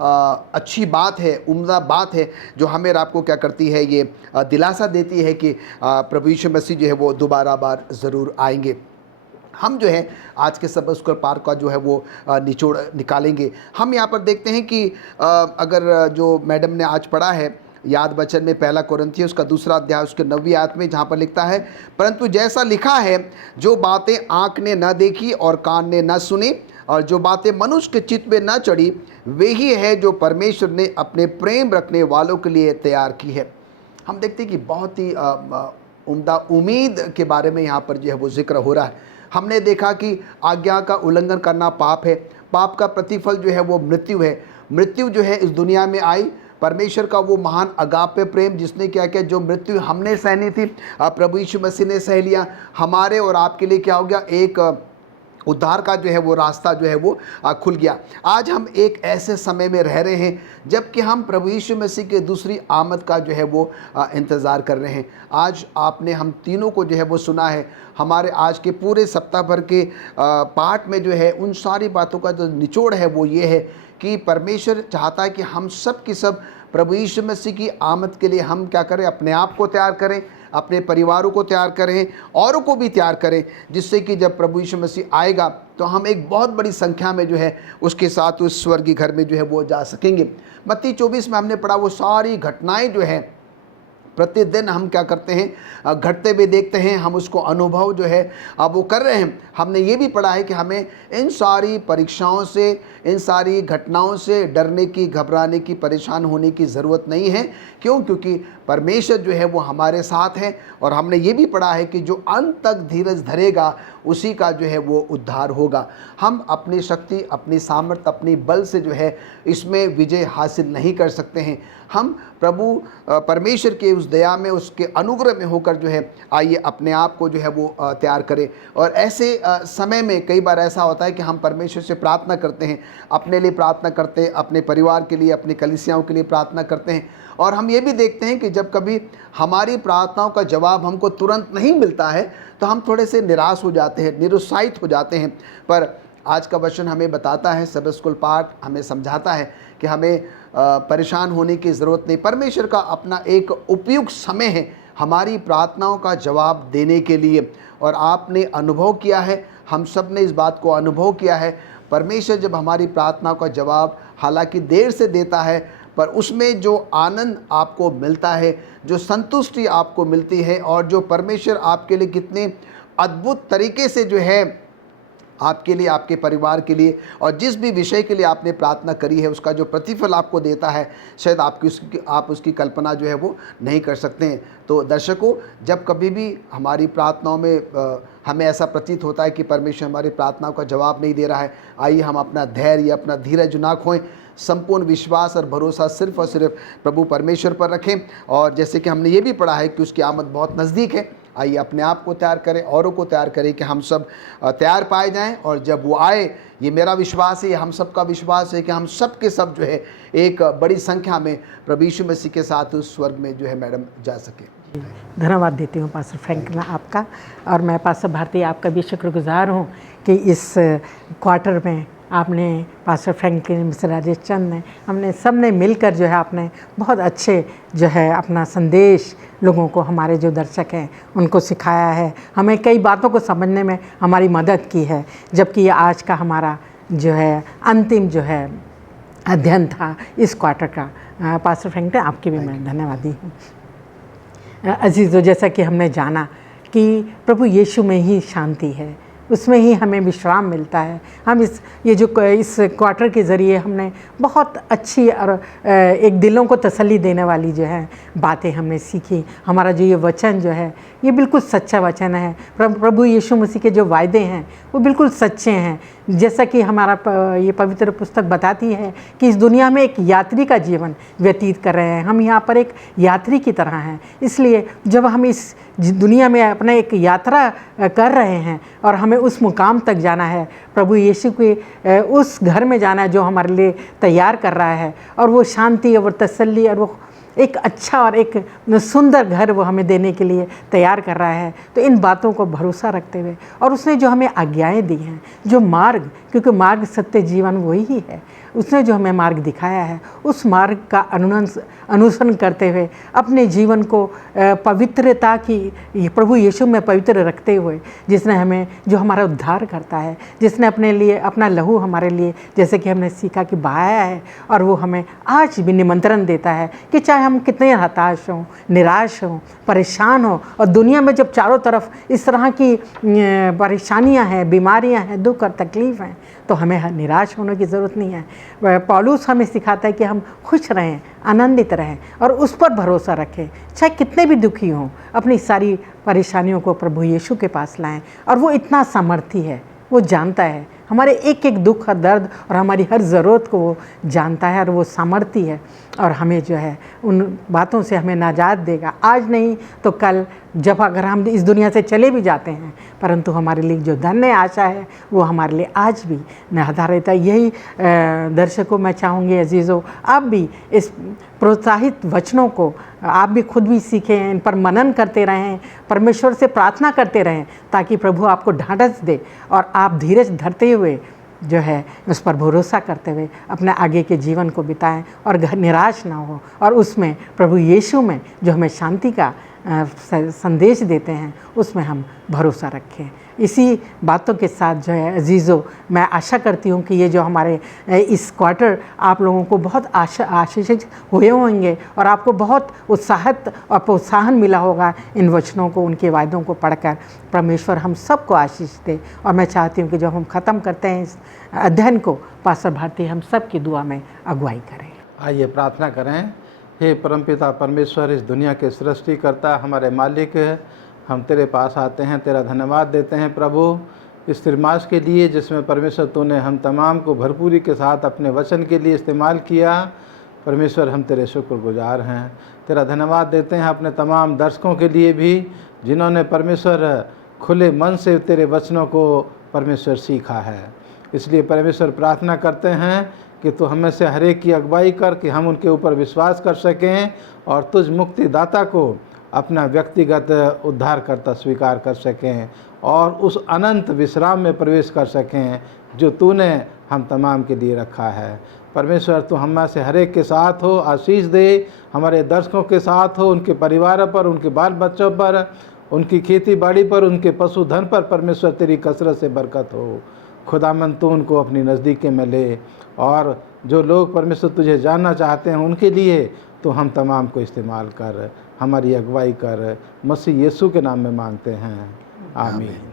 अच्छी बात है, उम्दा बात है जो हमें और आपको क्या करती है, ये दिलासा देती है कि प्रभु यीशु मसीह जो है वो दोबारा बार ज़रूर आएंगे। हम जो है आज के सबक स्कूल पार्क का जो है वो निचोड़ निकालेंगे। हम यहाँ पर देखते हैं कि अगर जो मैडम ने आज पढ़ा है याद वचन में 1 कोरिन्थियों उसका 2 अध्याय उसके 9वीं आयत में, जहाँ पर लिखता है, परंतु जैसा लिखा है, जो बातें आँख ने न देखी और कान ने न सुनी और जो बातें मनुष्य के चित्त में न चढ़ी, वे ही है जो परमेश्वर ने अपने प्रेम रखने वालों के लिए तैयार की है। हम देखते हैं कि बहुत ही उम्दा उम्मीद के बारे में यहाँ पर जो है वो जिक्र हो रहा है। हमने देखा कि आज्ञा का उल्लंघन करना पाप है, पाप का प्रतिफल जो है वो मृत्यु है। मृत्यु जो है इस दुनिया में आई, परमेश्वर का वो महान अगापे प्रेम जिसने क्या किया, जो मृत्यु हमने सहनी थी प्रभु यीशु मसीह ने सह लिया। हमारे और आपके लिए क्या हो गया, एक उद्धार का जो है वो रास्ता जो है वो खुल गया। आज हम एक ऐसे समय में रह रहे हैं जबकि हम प्रभु यीशु मसीह के दूसरी आमद का जो है वो इंतज़ार कर रहे हैं। आज आपने हम तीनों को जो है वो सुना है। हमारे आज के पूरे सप्ताह भर के पाठ में जो है उन सारी बातों का जो निचोड़ है वो ये है कि परमेश्वर चाहता है कि हम सब की सब प्रभु यीशु मसीह की आमद के लिए हम क्या करें, अपने आप को तैयार करें, अपने परिवारों को तैयार करें, औरों को भी तैयार करें, जिससे कि जब प्रभु यीशु मसीह आएगा तो हम एक बहुत बड़ी संख्या में जो है उसके साथ उस स्वर्गीय घर में जो है वो जा सकेंगे। मत्ती 24 में हमने पढ़ा वो सारी घटनाएं जो है प्रतिदिन हम क्या करते हैं, घटते हुए देखते हैं, हम उसको अनुभव जो है अब वो कर रहे हैं। हमने ये भी पढ़ा है कि हमें इन सारी परीक्षाओं से, इन सारी घटनाओं से डरने की, घबराने की, परेशान होने की ज़रूरत नहीं है। क्यों? क्योंकि परमेश्वर जो है वो हमारे साथ है। और हमने ये भी पढ़ा है कि जो अंत तक धीरज धरेगा उसी का जो है वो उद्धार होगा। हम अपनी शक्ति, अपनी सामर्थ्य, अपनी बल से जो है इसमें विजय हासिल नहीं कर सकते हैं। हम प्रभु परमेश्वर के उस दया में, उसके अनुग्रह में होकर जो है आइए अपने आप को जो है वो तैयार करें। और ऐसे समय में कई बार ऐसा होता है कि हम परमेश्वर से प्रार्थना करते हैं, अपने लिए प्रार्थना करते हैं, अपने परिवार के लिए, अपनी कलीसियाओं के लिए प्रार्थना करते हैं, और हम ये भी देखते हैं कि जब कभी हमारी प्रार्थनाओं का जवाब हमको तुरंत नहीं मिलता है तो हम थोड़े से निराश हो जाते हैं, निरुत्साहित हो जाते हैं। पर आज का वचन हमें बताता है, सबे स्कूल पाठ हमें समझाता है कि हमें परेशान होने की ज़रूरत नहीं। परमेश्वर का अपना एक उपयुक्त समय है हमारी प्रार्थनाओं का जवाब देने के लिए। और आपने अनुभव किया है, हम सब ने इस बात को अनुभव किया है, परमेश्वर जब हमारी प्रार्थनाओं का जवाब हालांकि देर से देता है, पर उसमें जो आनंद आपको मिलता है, जो संतुष्टि आपको मिलती है, और जो परमेश्वर आपके लिए कितने अद्भुत तरीके से जो है आपके लिए, आपके परिवार के लिए, और जिस भी विषय के लिए आपने प्रार्थना करी है उसका जो प्रतिफल आपको देता है, शायद आप उसकी कल्पना जो है वो नहीं कर सकते हैं। तो दर्शकों, जब कभी भी हमारी प्रार्थनाओं में हमें ऐसा प्रतीत होता है कि परमेश्वर हमारी प्रार्थनाओं का जवाब नहीं दे रहा है, आइए हम अपना धैर्य, अपना धीरज ना खोएं, संपूर्ण विश्वास और भरोसा सिर्फ और सिर्फ प्रभु परमेश्वर पर रखें। और जैसे कि हमने ये भी पढ़ा है कि उसकी आमद बहुत नज़दीक है, आइए अपने आप को तैयार करें, औरों को तैयार करें कि हम सब तैयार पाए जाएं। और जब वो आए, ये मेरा विश्वास है, हम सब का विश्वास है कि हम सब के सब जो है एक बड़ी संख्या में प्रभु यीशु मसीह के साथ उस स्वर्ग में जो है मैडम जा सके। धन्यवाद देती हूँ पास्टर फ्रैंकलिन आपका, और मैं पास्टर भारती आपका भी शुक्रगुजार हूँ कि इस क्वार्टर में आपने, पास्टर फ्रैंकलिन, मिस्टर राजेश चंद ने, हमने सब ने मिलकर जो है आपने बहुत अच्छे जो है अपना संदेश लोगों को, हमारे जो दर्शक हैं उनको सिखाया है, हमें कई बातों को समझने में हमारी मदद की है। जबकि ये आज का हमारा जो है अंतिम जो है अध्ययन था इस क्वार्टर का। पास्टर फ्रैंकलिन आपकी भी मैं धन्यवादी हूँ। अजीज़ों, जैसा कि हमने जाना कि प्रभु यीशु में ही शांति है, उसमें ही हमें विश्राम मिलता है। हम इस क्वार्टर के ज़रिए हमने बहुत अच्छी और एक दिलों को तसल्ली देने वाली जो है बातें हमने सीखी। हमारा जो ये वचन जो है ये बिल्कुल सच्चा वचन है। प्रभु यीशु मसीह के जो वायदे हैं वो बिल्कुल सच्चे हैं। जैसा कि हमारा ये पवित्र पुस्तक बताती है कि इस दुनिया में एक यात्री का जीवन व्यतीत कर रहे हैं, हम यहाँ पर एक यात्री की तरह हैं। इसलिए जब हम इस दुनिया में अपना एक यात्रा कर रहे हैं और हमें उस मुकाम तक जाना है, प्रभु यीशु के उस घर में जाना है जो हमारे लिए तैयार कर रहा है, और वो शांति और तसल्ली और वो एक अच्छा और एक सुंदर घर वो हमें देने के लिए तैयार कर रहा है। तो इन बातों को भरोसा रखते हुए, और उसने जो हमें आज्ञाएं दी हैं, जो मार्ग, क्योंकि मार्ग सत्य जीवन वही ही है, उसने जो हमें मार्ग दिखाया है, उस मार्ग का अनुसरण करते हुए अपने जीवन को पवित्रता की, प्रभु यीशु में पवित्र रखते हुए, जिसने हमें, जो हमारा उद्धार करता है, जिसने अपने लिए अपना लहू हमारे लिए, जैसे कि हमने सीखा कि बहाया है, और वो हमें आज भी निमंत्रण देता है कि चाहे हम कितने हताश हों, निराश हों, परेशान हों, और दुनिया में जब चारों तरफ इस तरह की परेशानियां हैं, बीमारियां हैं, दुख और तकलीफ़ हैं, तो हमें निराश होने की ज़रूरत नहीं है। पौलुस हमें सिखाता है कि हम खुश रहें, आनंदित रहें और उस पर भरोसा रखें। चाहे कितने भी दुखी हों, अपनी सारी परेशानियों को प्रभु यीशु के पास लाएं, और वो इतना सामर्थी है, वो जानता है हमारे एक एक दुख और दर्द और हमारी हर ज़रूरत को वो जानता है, और वो सामर्थी है, और हमें जो है उन बातों से हमें नाजात देगा। आज नहीं तो कल, जब अगर हम इस दुनिया से चले भी जाते हैं, परंतु हमारे लिए जो धन्य आशा है वो हमारे लिए आज भी निर्धारित है। यही दर्शकों मैं चाहूँगी, अजीज़ों, आप भी इस प्रोत्साहित वचनों को आप भी खुद भी सीखें, इन पर मनन करते रहें, परमेश्वर से प्रार्थना करते रहें, ताकि प्रभु आपको ढांढस दे और आप धीरज धरते हुए जो है उस पर भरोसा करते हुए अपने आगे के जीवन को बिताएं, और निराश ना हो, और उसमें प्रभु यीशु में जो हमें शांति का संदेश देते हैं उसमें हम भरोसा रखें। इसी बातों के साथ जो है अजीज़ों, मैं आशा करती हूँ कि ये जो हमारे इस क्वार्टर आप लोगों को बहुत आशीषित हुए होंगे, और आपको बहुत उत्साहित और प्रोत्साहन मिला होगा इन वचनों को, उनके वायदों को पढ़कर। परमेश्वर हम सबको आशीष दे। और मैं चाहती हूँ कि जब हम ख़त्म करते हैं इस अध्ययन को, पास्टर भारती हम सब की दुआ में अगुवाई करें। आइए प्रार्थना करें। हे परमपिता परमेश्वर, इस दुनिया के सृष्टिकर्ता, हमारे मालिक, हम तेरे पास आते हैं, तेरा धन्यवाद देते हैं प्रभु इस त्रिमास के लिए जिसमें परमेश्वर तूने हम तमाम को भरपूरी के साथ अपने वचन के लिए इस्तेमाल किया। परमेश्वर हम तेरे शुक्रगुजार हैं, तेरा धन्यवाद देते हैं अपने तमाम दर्शकों के लिए भी जिन्होंने परमेश्वर खुले मन से तेरे वचनों को परमेश्वर सीखा है। इसलिए परमेश्वर प्रार्थना करते हैं कि तू हमें से हर एक की अगुवाई कर कि हम उनके ऊपर विश्वास कर सकें और तुझ मुक्तिदाता को अपना व्यक्तिगत उद्धारकर्ता स्वीकार कर सकें और उस अनंत विश्राम में प्रवेश कर सकें जो तूने हम तमाम के लिए रखा है। परमेश्वर तू हम से हर एक के साथ हो, आशीष दे, हमारे दर्शकों के साथ हो, उनके परिवार पर, उनके बाल बच्चों पर, उनकी खेती बाड़ी पर, उनके पशुधन पर परमेश्वर तेरी कसरत से बरकत हो। खुदामंद तू उनको अपनी नज़दीकी में ले और जो लोग परमेश्वर तुझे जानना चाहते हैं उनके लिए तो हम तमाम को इस्तेमाल कर, हमारी अगुवाई कर। मसीह यीशु के नाम में मांगते हैं, आमीन।